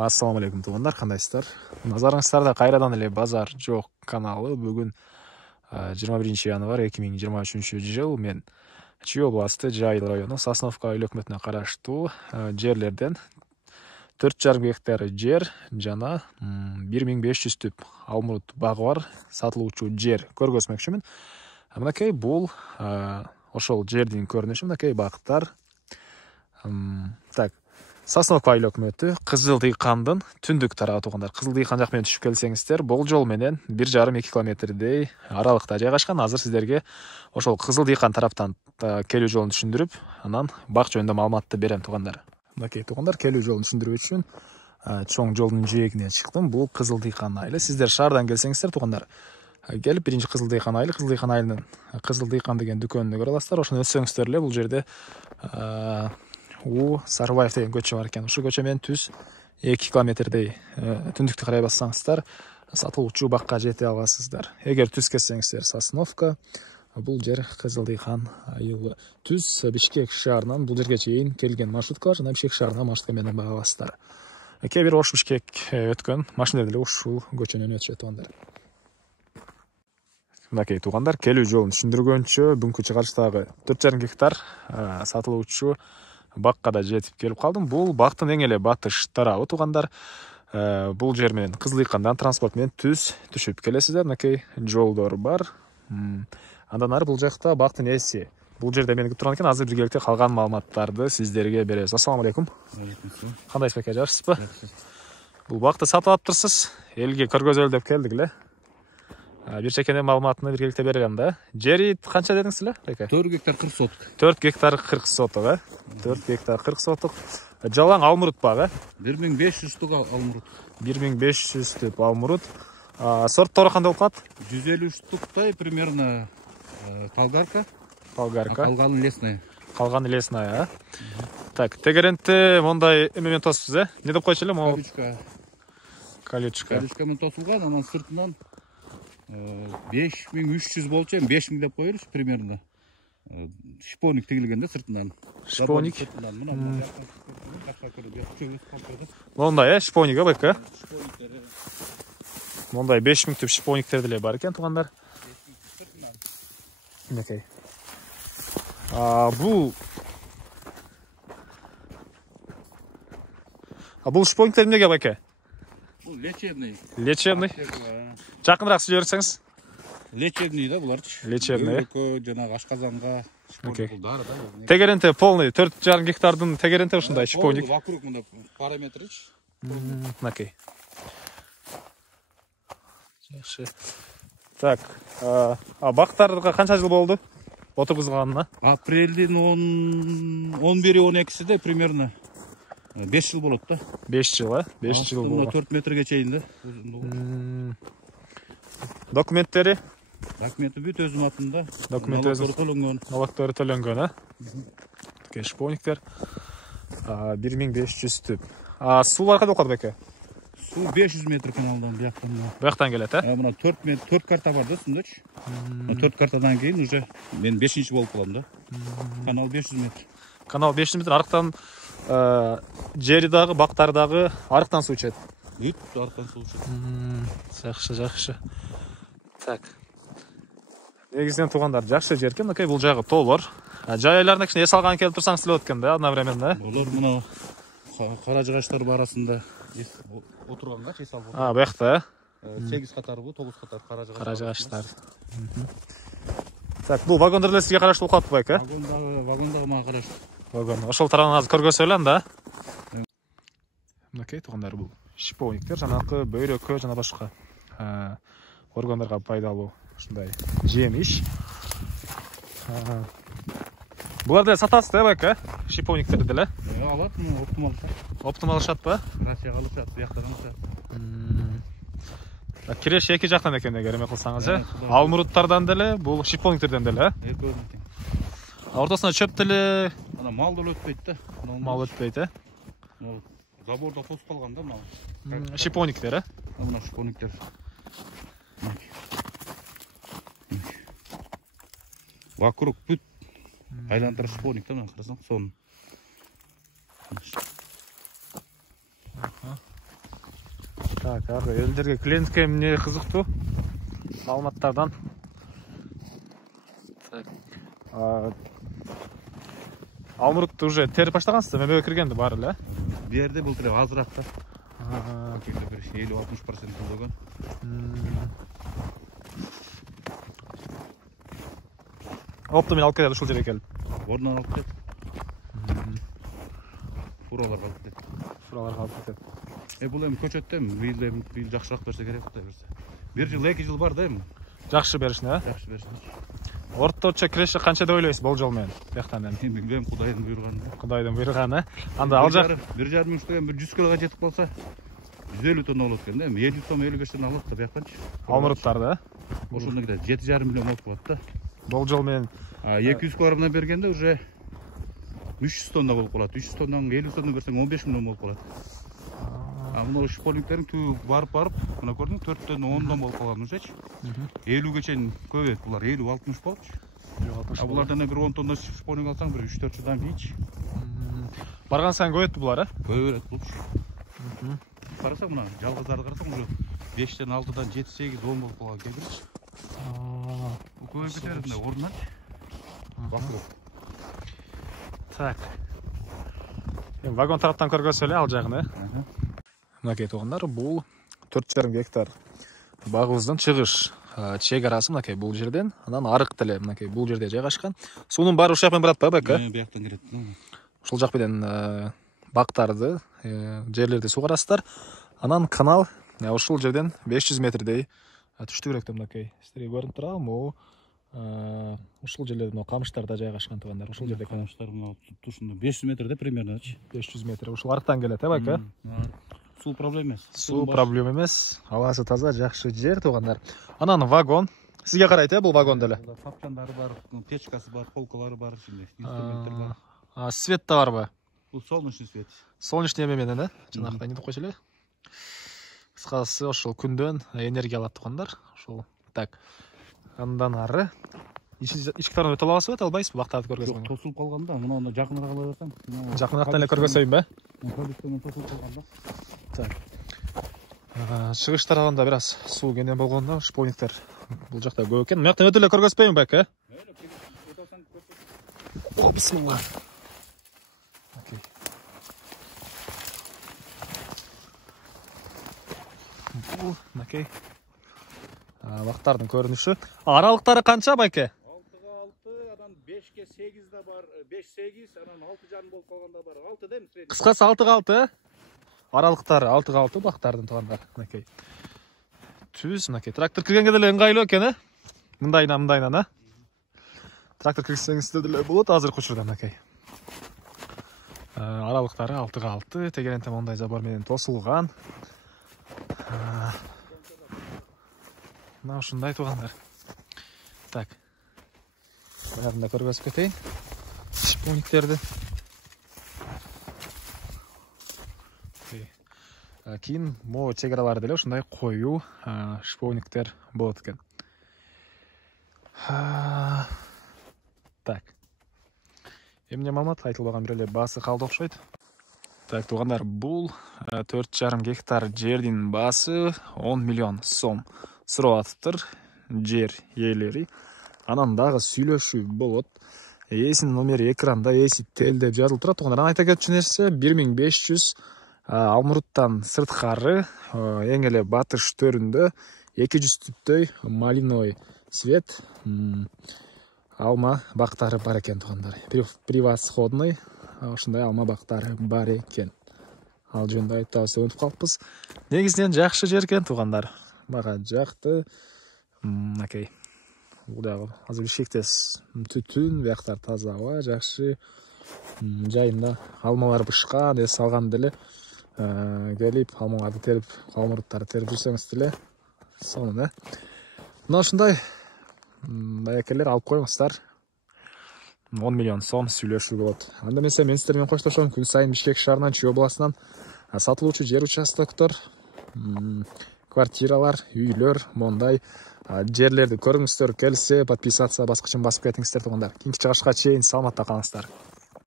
Ассаламу алейкум туугандар, кандайсыздар? Назарыңыздарда кайрадан эле Базар жок каналы. Бүгүн 21 январь 2023 жыл мен Чүй областы Жайыл району Сосновка айлык өкмөтүнө караштуу жерлерден 4,5 гектар жер жана 1500 түп алмурут багы бар сатылуучу жер көргөзмөкчүмүн. Мынакей бул ошол жердин көрүнүшү, мынакей бактар. Так, Сосновка айлык өкмөтү Кызыл Дыйкандын түндүк тарабы туугандар. Кызыл Дыйкан жак менен түшүп келсеңиздер, болжол менен 1,5-2 километрдей аралыкта жайгашкан. Азыр сиздерге ошол Кызыл Дыйкан тараптан келүү жолун түшүндүрүп, анан бак жөнүндө маалыматты берем туугандар. Мынакей туугандар, келүү жолун түшүндүрүү үчүн чоң жолдун жээгине чыктым. Бул Кызыл Дыйкан айылы. Сиздер шаардан келсеңиздер туугандар, келип биринчи Кызыл Дыйкан айылынын Кызыл Дыйкан деген дүкөнүндө көрө аласыздар. Ошону өтсөңүздөр эле бул жерде Сарыбаев деген көчө бар экен. Ушул көчө менен түз 2 километрдей түндүктү карай бассаңыздар, сатылуучу бакка жете аласыздар. Эгер түз кетсеңиздер Сосновка, бул жер Кызыл Дыйкан айылы. Түз Бишкек шаарынан бул жерге чейин келген маршруткалар жана Бишкек шаарына маршрутка менен бара аласыздар. Кээ бир Ош Бишкек өткөн машиналар деле ушул көчөнөн өтүшөт туугандар. Мынакей туугандар, келүү жолун түшүндүргөнчө бүгүнкү чыгарыштагы 4,5 гектар сатылуучу бакка да жетип келип калдым. Бул бактын эң эле батыш тарабы туугандар. Бул жер менен Кызыл Дыйкандан транспорт менен түз түшүп келесиздер. Мынакей жолдор бар. Андан ары бул жакта бактын ээси бул жерде мени күтүп турган экен. Азыр биргеликте калган маалыматтарды сиздерге беребиз. Ассаламу алейкум. Кандайсыз беке, жакшысызбы? Бул бакты сатып алыптырсыз. Элге көргөзөлү деп келдик эле. Бир чекенде маалыматыны биргеликте берем да. Жери канча дедиңиз эле, беке? 4 гектар 40 соток. 4 гектар 40 соток, 4 гектар 40 соток. Жалаң алмурут багы? 1500 түп алмурут. 1500 түп алмурут. Сорттору кандай болуп калат? 153 түптай примерно Талгарка. Талгарка. Калганы лесная. Калганы лесная, Так, тегеренте мондай эме тосупсуз, Не деп койчу эле? Колючка. Колючка. Колючка менен тосулган, анан сыртынан 5300 болчу, 5000 деп коелуч примерно. Шипоник тигилген да сыртынан. Шипоник. Мына Мондай, шипоник беке. Мондай 5000 түп шипониктер деле бар экен туугандар. Мынакей. Бул шипониктер эмнеге беке? Бул лечебный. Лечебный. Жакыныраак сүйлөсөңүз. Лечебный да буларчы. Лечебный. Жанагы ашказанга шипоник дары да. Тегеренте полный 4,5 гектардын тегеренте ушундай шипоник. Вокруг мында параметрич. Мынакей. Жакшы. Так, бактарга канча жыл болду отургузганына? Апрелдин 11-12-сиде примерно 5 жыл болот да. 5 жыл, 5 жыл болду. 4 метрге чейин да. Документтери? Документи бүт өзүм атында. Документ өзү төлөнгөн. Налогдору төлөнгөн, Такей шипониктер. 1500 түп. Суулар кандай болот беке? Суу 500 метр каналдан бияктан. Бияктан келет, Мына 4 карта бар да, сындачы. 4 картадан кийин уже мен 5-чи болуп калам да. Канал 500 метр. Канал 500 метр арыктан жери дагы, бактар дагы арыктан суу ичет. Бүт арыктан суу ичет. Жакшы, жакшы. Так. Негизинен туугандар, жакшы жер экен. Мынакей бул жагы тоолор. Жай айларына кичине эс алган келип турсаңыз деле болот экен да, одновременно. Олар мына кара жыгачтар арасында отурганга эс алып. Буякта, 8 катар бу, 9 катар кара жыгачтар. Так, бул вагондор эле сизге караштуу болуп калат беке? Вагондагы мага караштуу. Вагон. Ошол тарабын азыр көргөзөлү анда. Мынакей туугандар, бул шипониктер, жанакы бөйрөккө жана башка органдарга пайдалуу ушундай жемиш. Булар деле сатасыз да беке? Шипониктерди деле? Алат, оптималышат. Оптималышатпы? Россияга алышат, бияктан алышат. Киреш эки жактан экен эгер эме кылсаңыз, Алмуруттардан деле, бул шипониктерден деле, Экөөдөн экен. Ортосуна чөп деле, Ана мал деле өтпөйт да. мал өтпөйт, Заборда тосуп калган да мал. Шипониктер, Мына шипониктер. Вокруг бүт айландырып шипоник да, мына карасаң, сон. Так, элдерге клиентке эмне кызыктуу маалыматтардан. Так. Алмұртты уже теріп баштагансызбы? Мөбөгө киргенди баары эле. Бу жерде бул тире азыраак да. Ага. Бир 50-60% болгон. Опты мен алып кетет ушул жерге келип. Ордунан алып кетет. Фураларга алып кетет. Фураларга алып кетет. Бул эми көчөттө бийил жакшыраак берсе керек Кудай берсе. 1 жыл 2 жыл бар да эми. Жакшы беришин, а? Жакшы беришин. Орточо киреше канча деп ойлойсуз болжол менен? Бияктан мен. Эми билбейм, Кудайдын буйруганы. Кудайдын буйруганы. Анда ал жак 1,5 миң деген 100 килога жетип калса 150 тонна болот экен да. Эми 50 тонна 55 тонна алат да бияктанчы. алмұрттарды, Ошондо киде 7,5 миллион болуп калат да. болжол менен 200 килограммдан бергенде уже 300 тонна болуп калат. 300 тоннадан 50 тонна берсең 15 миллион болуп калат. Мына шполниктердин түбү барып, мына көрдүң 4төн 10дон болуп калган ушечи. 50ге чейин көбөйт булар, 50-60 болчу. Булардан бир 10 тонна шполник алсаң бир 3-4 жылдан кийинчи. Барган сайын көбөйт булар, а? Көбөйт болчу. Карасаң мына жалгыздарды карасаң уже 5тен 6дан 7-8 10 болуп калган кебирчи. Бул көбөйүп кетет мына ордунан. Басылып. Так. Вагон тараптан көргөзсө эле ал жагын, э? Мынакей туугандар, бул 4,5 гектар багыбыздын чыгыш чек арасы мынакей бул жерден, анан арык деле мынакей бул жерде жайгашкан. Суунун баары ушул жактан барат ба, бека? Бияктан кирет. Ушул жак менен бактарды, жерлерди сугарасыздар. Анан канал ушул жерден 500 метрдей түштүрөөктө мынакей. Сиздерге көрүнүп турабы? Ушул жерлерде мына камыштарда жайгашкан туугандар. Ушул жерде камыштар мына ушунда 500 метрде примерно. 500 метр. Ушул арыктан келет, бека? Суу проблема эмес. Суу проблема эмес. Абасы таза, жакшы жер туугандар. Анан вагон. Сизге карайт, бул вагон деле. Тапчандары бар, печкасы бар, полкалары бар, ичинде инструменттер бар. Свет да барбы? Бул солнечный свет. Солнечный эме менен, да? Жанагыдай эмне деп койчу эле. Кыскасы ошол күндөн энергия алат туугандар. Ошол. Так. Андан ары ички тарабына өтө аласызбы, өтө албайсызбы? Бактарды көргөзгөнгө. Жок, тосулуп калган да. Мына жакыныраак ала берсең. Жакыныраак эле көргөзөйүнбү? Көлүктөн тосулуп калган да. Так. Чыгыш тарабында бир аз суу кенен болгондо шполниктер бул жакта көп экен. Мына жактан өтө эле көргөзбөйүнбү, бека? О, бисмилла. Окей. Бул, окей. Бактардын көрүнүшү. Аралыктары канча, байке? 6-6, анан 5-ке 8 да бар, 5-8, анан 6,5 болуп калган да бар. 6 дейм средний. Кыскасы 6-6, аралыктары 6-6 бактардын туугандар. Мынакей. Түз, мынакей. Трактор киргенге деле ыңгайлуу экен, э? Мындайынан, а? Трактор кирсеңиздер деле болот азыркы учурда, мынакей. Аралыктары 6-6, тегеренте мондай забор менен тосулган. Мына ушундай туугандар. Так. Баягында көргөзүп кетейин. Шполниктерди. Кийин могу чек-аралары деле ушундай коюу шполниктер болот экен. Так. Эмне маалымат айтылбаган бир эле баасы калды окшойт. Так, туугандар, бул 4,5 гектар жердин баасы 10 миллион сом. Суроо атыптыр жер ээлери. Анан дагы сүйлөшүү болот. Ээсинин номери экранда, ээси тел деп жазылып турат. Туугандар, айта кетчү нерсе 1500 Алмұрттан сырткары, эң эле батыш төрүндө 200 түптөй малиновый свет алма бактары бар экен туугандар. Превосходный ушундай алма бактары бар экен. Ал жөнүндө айтабыз, өнүп калыппыз. Негизинен жакшы жер экен туугандар. Мага жакты. Окей. Бул дагы азыр шектес түтүн, бияктар таза аба, жакшы. Жайында алмалар бышкан, эс алган деле келип алмаларды терип, алмурттарды терип жүрсөңүз деле сонун, э? Мына ушундай байакелер алып коюңуздар. 10 миллион сом сүйлөшүү болот. Анда эмесе мен сиздер менен коштошом. Күн сайын Бишкек шаарынан, Чүй областынан сатылуучу жер участоктор, квартиралар, үйлөр, мондай жерлерди көрүңүздөр. Келсе подписаться баскычын басып кетиңиздер туугандар. Кийинки чыгышка чейин саламатта калыңыздар.